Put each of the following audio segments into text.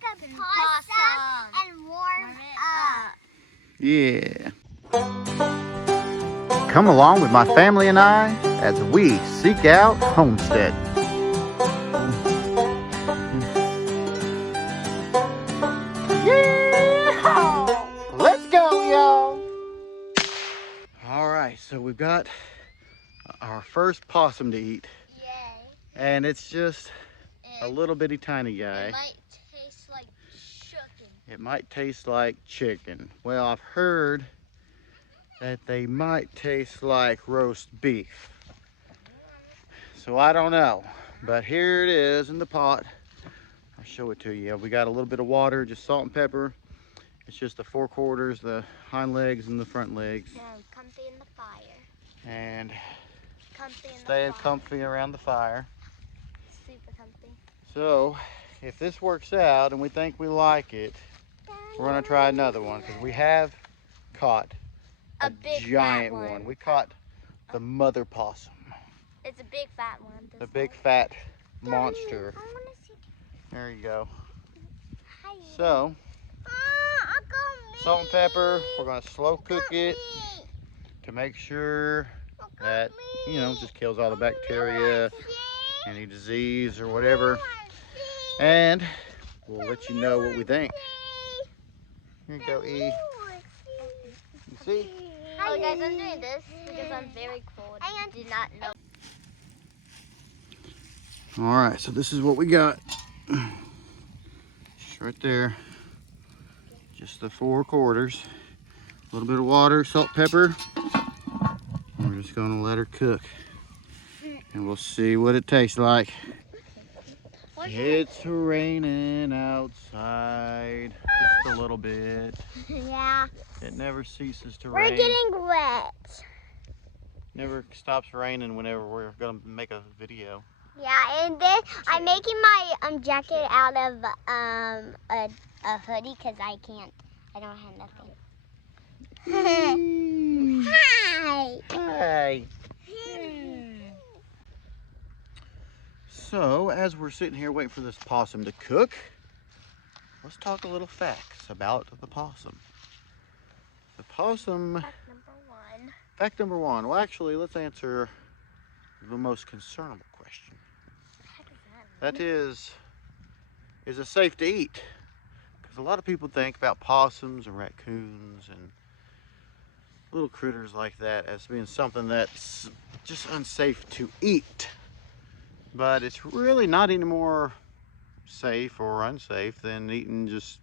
cook a possum and warm up. Yeah. Come along with my family and I as we seek out homestead. Yeah! Let's go, y'all. All right, so we've got our first possum to eat. Yay. And it's just a little bitty tiny guy. It might taste like chicken. It might taste like chicken. Well, I've heard that they might taste like roast beef. So I don't know, but here it is in the pot. I'll show it to you. We got a little bit of water, just salt and pepper. It's just the 4/4, the hind legs and the front legs. Yeah, comfy in the fire. And Comfy in staying the fire. comfy around the fire. Super comfy. So if this works out and we think we like it, we're gonna try another one because we have caught a big giant fat one. We caught the mother possum. It's a big fat one. The big fat monster. I want to see. There you go. Hi. So, salt and pepper, we're gonna slow cook it to make sure that, you know, just kills all the bacteria, any disease or whatever. And we'll let you know what we think. Here you go, E. You see? Oh, guys, I'm doing this because I'm very cold. I did not know. All right, so this is what we got. Just right there. Just the 4/4. A little bit of water, salt, pepper. We're just gonna let her cook. And we'll see what it tastes like. It's raining outside. Just a little bit. Yeah. It never ceases to We're rain. getting wet. Never stops raining whenever we're gonna make a video. Yeah, and then I'm making my jacket out of a hoodie because I don't have nothing. Hi. Hi. So, as we're sitting here waiting for this possum to cook, let's talk a little facts about the possum. The possum, Fact number one. fact number one. Well, actually, let's answer the most concernable question. What the heck is that? That is it safe to eat? Because a lot of people think about possums and raccoons and little critters like that as being something that's just unsafe to eat. But it's really not any more safe or unsafe than eating just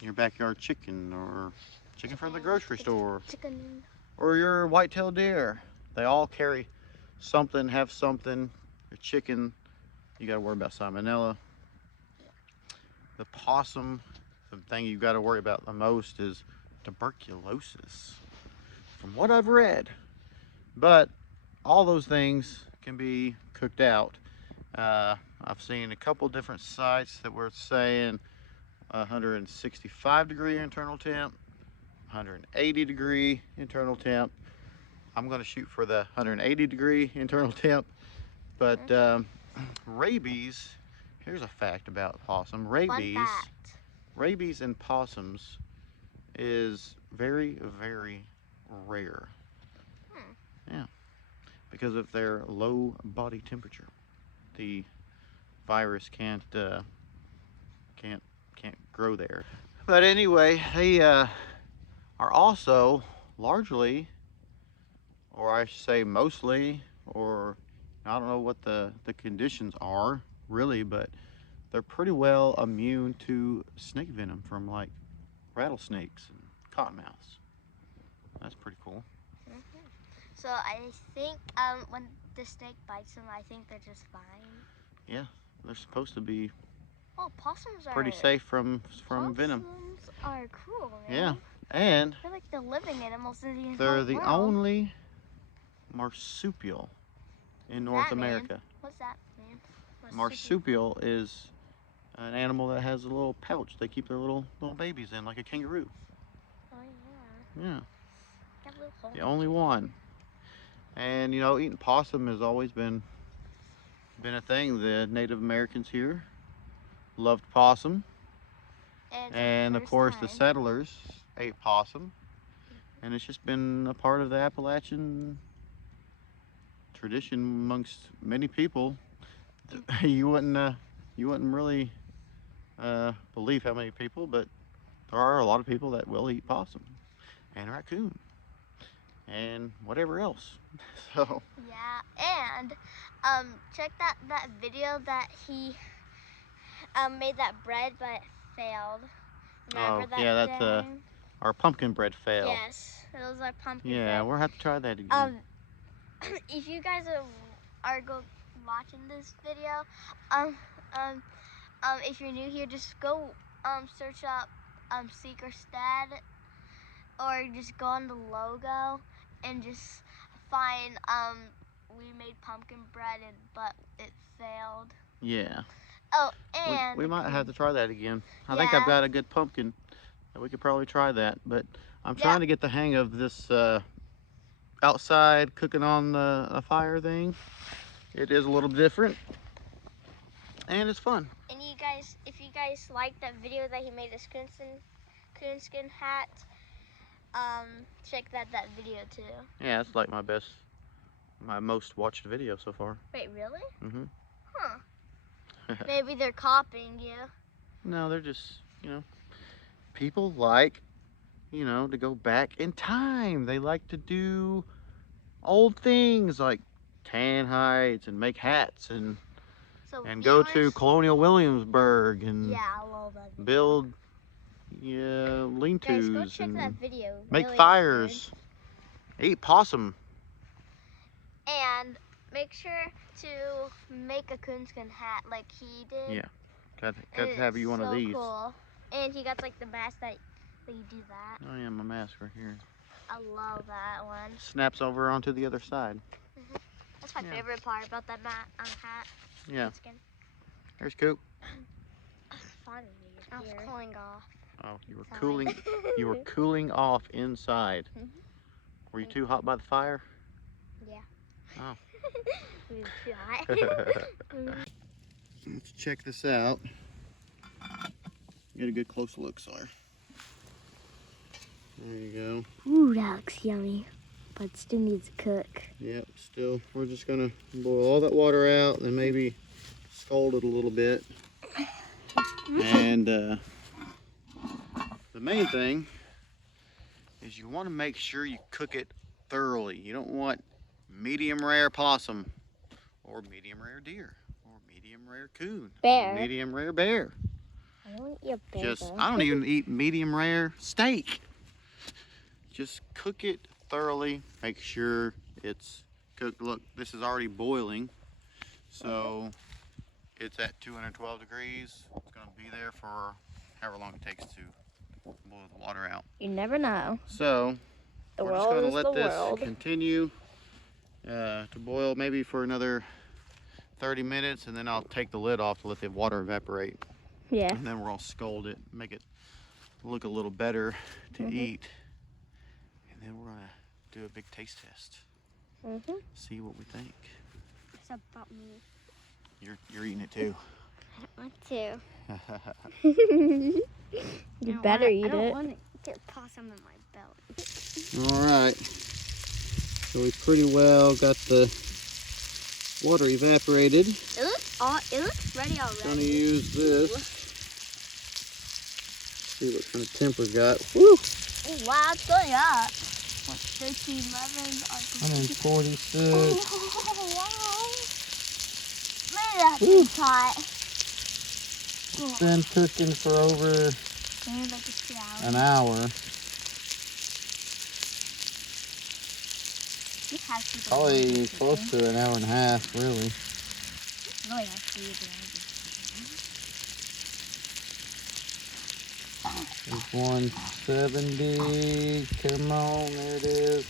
your backyard chicken or chicken from the grocery store Chicken. or your white-tailed deer. They all carry something, have something. Your chicken, you got to worry about salmonella. The possum, the thing you got to worry about the most is tuberculosis, from what I've read. But all those things can be cooked out. I've seen a couple different sites that were saying 165-degree internal temp, 180-degree internal temp. I'm going to shoot for the 180-degree internal temp. But rabies, here's a fact about possum. Rabies in possums is very, very rare. Yeah, because of their low body temperature. The virus can't grow there. But anyway, they are also largely, or I should say mostly, or I don't know what the conditions are really, but they're pretty well immune to snake venom from like rattlesnakes and cottonmouths. That's pretty cool. So I think when the snake bites them, I think they're just fine. Yeah, they're supposed to be possums are pretty safe from venom. Possums are cool, man. Yeah, and They're like the living animals in the entire they're the world. only marsupial in North America. What's that, man? Marsupial is an animal that has a little pouch they keep their little babies in, like a kangaroo. Oh yeah. Yeah. The only one. And you know, eating possum has always been a thing. The Native Americans here loved possum. And of course the settlers ate possum. And it's just been a part of the Appalachian tradition amongst many people. You wouldn't really believe how many people, but there are a lot of people that will eat possum and raccoon and whatever else. So yeah, and check that video that he made that bread but it failed. Remember that yeah, that's day? our pumpkin bread failed. Yes, it was our pumpkin bread. Yeah, we'll have to try that again. If you guys are watching this video, if you're new here, just go search up Seeker Stead, or just go on the logo and just find we made pumpkin bread but it failed. Yeah. Oh, and we might have to try that again. I think I've got a good pumpkin. We could probably try that, but I'm trying to get the hang of this outside cooking on the fire thing. It is a little different, and it's fun. And you guys, if you guys like that video that he made this coonskin hat, check that video too. Yeah, it's like my most watched video so far. Wait, really? Mm-hmm. Huh. Maybe they're copying you. No, they're just, people like, to go back in time. They like to do old things like tan hides and make hats and go to Colonial Williamsburg and I love that build lean-tos. Guys, go check that video. Make fires. Eat possum. And make sure to make a coonskin hat like he did. Yeah, got to have you one of these. Cool. And he got like the mask that you do that. Oh yeah, my mask right here. I love that one. Snaps over onto the other side. That's my favorite part about that hat. Yeah. Coonskin. There's Coop. I was cooling off. Oh, you were cooling. You were cooling off inside. Were you too hot by the fire? Yeah. Oh. We were too hot. Let's check this out. Get a good close look, Sawyer. There you go. Ooh, that looks yummy, but still needs to cook. Yep, still. We're just gonna boil all that water out and then maybe scald it a little bit. And the main thing is you want to make sure you cook it thoroughly. You don't want medium rare possum or medium rare deer or medium rare coon Bear. or medium rare bear. I don't eat a bear. I don't even eat medium rare steak. Just cook it thoroughly. Make sure it's cooked. Look, this is already boiling. So it's at 212 degrees. It's going to be there for however long it takes to boil the water out. You never know. So we're just going to let this continue to boil maybe for another 30 minutes, and then I'll take the lid off to let the water evaporate. Yeah. And then we're going to scald it, make it look a little better to eat. And then we're going to do a big taste test. See what we think. It's about me. You're eating it too. I don't want to. You better eat it. I don't want to get possum in my belly. All right. So we pretty well got the water evaporated. It looks ready already. Gonna use this. See what kind of temper it's got. Woo! Oh, wow, it's going up. What, 13, 11, 146. Oh, wow. Man, that's hot. It's been cooking for over an hour. Probably close to an hour and a half, really. It's 170. Come on, there it is.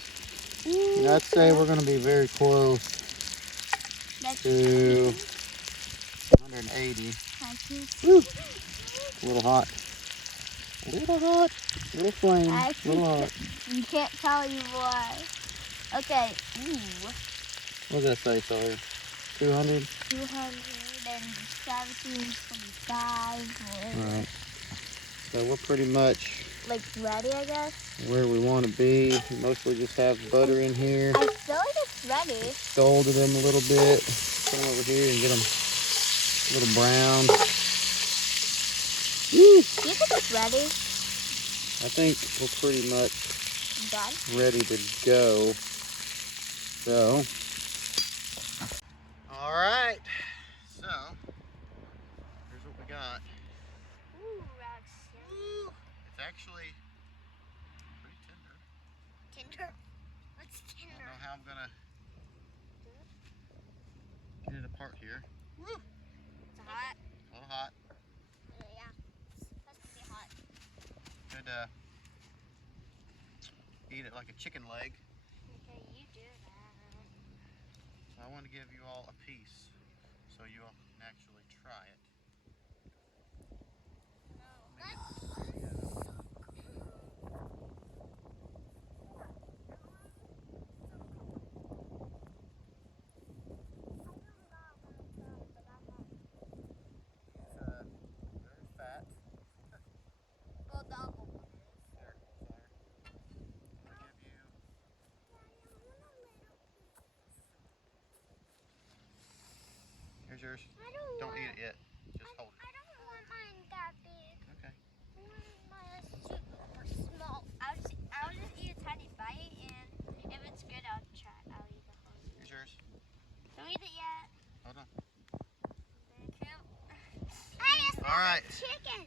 I'd say we're going to be very close to 180. Woo. A little hot. A little hot. A little flame. A little hot. You can't tell you why. Okay. Ooh. What does that say, sorry? 200? 217.25. Alright. So we're pretty much like ready, I guess. where we want to be. We mostly just have butter in here. I feel like it's ready. Scalded them a little bit. Come over here and get them a little brown. Woo! Do you think it's ready? I think we're pretty much Done. ready to go. So, all right. So, here's what we got. Ooh, Roxanne. It's actually pretty tender. Tinder. What's I Tinder? don't know how I'm gonna get it apart here. Woo! It's hot. A little hot. Yeah. It's supposed to be hot. Could eat it like a chicken leg. Okay, you do that. So I want to give you all a piece so you all can actually try it. Very fat. Well, the uncle one is. There, sire. I'll give you. Here's yours. Don't eat it yet. Just hold it. I don't want mine that big. Okay. I want mine super small. I'll just eat a tiny bite, and if it's good, I'll try. I'll eat the whole thing. Here's yours. Don't eat it yet. Hold on. Thank you. Hey, it smells All right. like chicken.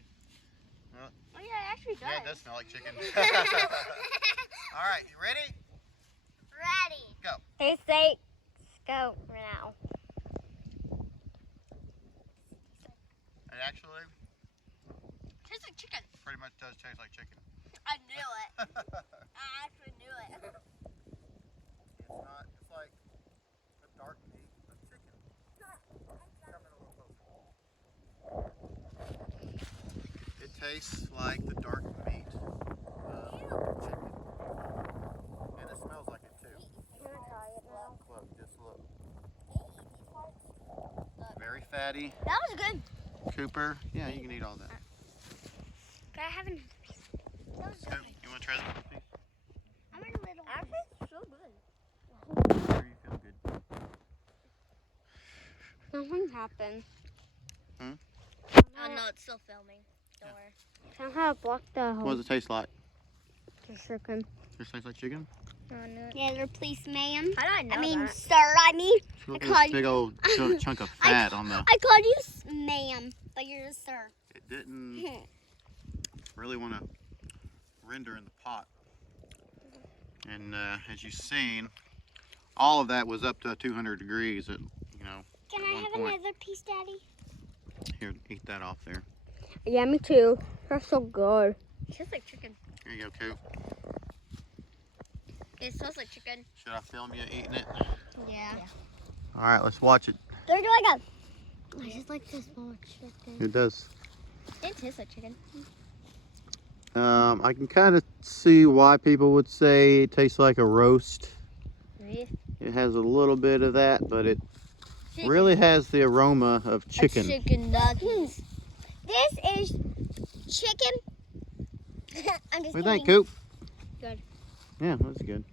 Well, Oh yeah, it actually does. yeah, it does smell like chicken. All right, you ready? Ready. Go. Hey, say, go now. It actually Tastes like chicken. pretty much does taste like chicken. I knew it. I actually knew it. It's not. It's like the dark meat of chicken. Come in a little closer. It tastes like the dark meat of chicken, and it smells like it too. Can I try it now? Look, just look. Very fatty. That was good. Cooper, yeah, you can eat all that. Can I have another piece? That was Coop, you want to try this piece? I want a little. Actually, it's so good. Sure, you feel good. Nothing happened. Oh no, it's still filming. Don't worry. Somehow blocked the What whole does it taste like? chicken. Does it taste like chicken? Yeah, please, ma'am. How do I know that? sir, I mean, Look I at called this big old chunk of fat on the. I called you ma'am, but you're a sir. It didn't really want to render in the pot. And as you've seen, all of that was up to 200 degrees at, Can At I one have point. another piece, Daddy? here, eat that off there. Yeah, me too. That's so good. It tastes like chicken. Here you go, Coop. It smells like chicken. Should I film you eating it? Yeah. All right, let's watch it. There you go. I just like the small chicken. It does. It tastes like chicken. I can kind of see why people would say it tastes like a roast. Really? It has a little bit of that, but it really has the aroma of chicken. Chicken nuggets. This is chicken. I'm just What do you think, kidding. Coop? Good. Yeah, that's good.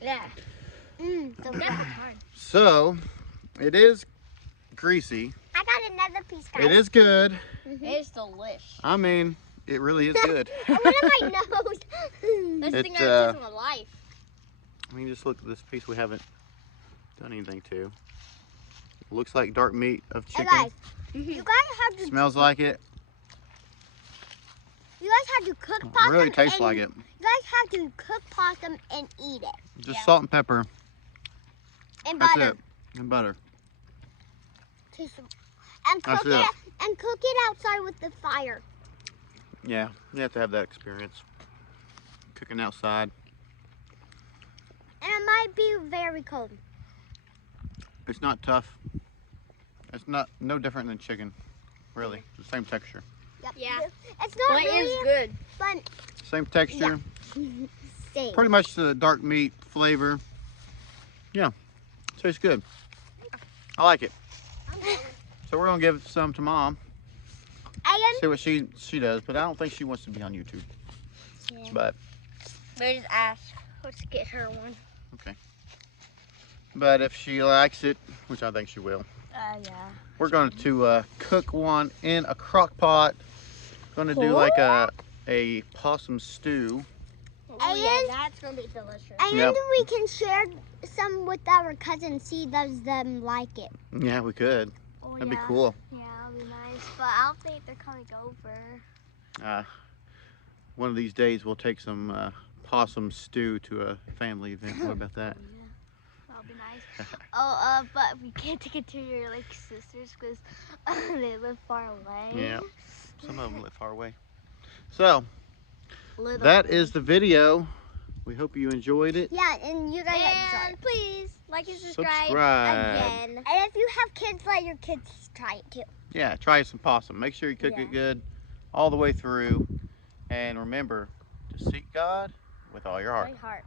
Yeah. So good. So, it is greasy. I got another piece, guys. It is good. It's delish. I mean, it really is good. What am I nose? Best It, thing I've ever tasted in my life. I mean, just look at this piece we haven't done anything to. It looks like dark meat of Hey, chicken. guys, you guys have to. Smells like it. You guys have to cook possum. Really tastes and, like it. You guys have to cook possum and eat it. Just Yeah. salt and pepper. And That's butter. it. And butter. And That's cook it. it. And cook it outside with the fire. Yeah, you have to have that experience. Cooking outside. And it might be very cold. It's not tough. It's not no different than chicken. Really, it's the same texture. Yep. Yeah. It's not But it really, is good. but Same texture. same. Pretty much the dark meat flavor. Yeah, tastes good. I like it. So we're gonna give some to Mom. See what she does, but I don't think she wants to be on YouTube. Yeah. But Maybe just ask. Let's get her one. but if she likes it, which I think she will, Yeah. we're going to cook one in a crock pot. Going to do like a possum stew. Oh, yeah, that's gonna be delicious. And Yep. we can share some with our cousin. See, does them like it? Yeah, we could. Oh, That'd be cool. Yeah, that'd be nice. But I don't think they're coming over. One of these days we'll take some possum stew to a family event. What about that? That'll be nice. But we can't take it to your like sisters because they live far away. Yeah, some of them live far away. So Little that bit. is the video. We hope you enjoyed it. Yeah, and you guys And please like and subscribe Subscribe. again. And if you have kids, let your kids try it too. Yeah, try some possum. Make sure you cook it good all the way through. And remember to seek God with all your heart. My heart.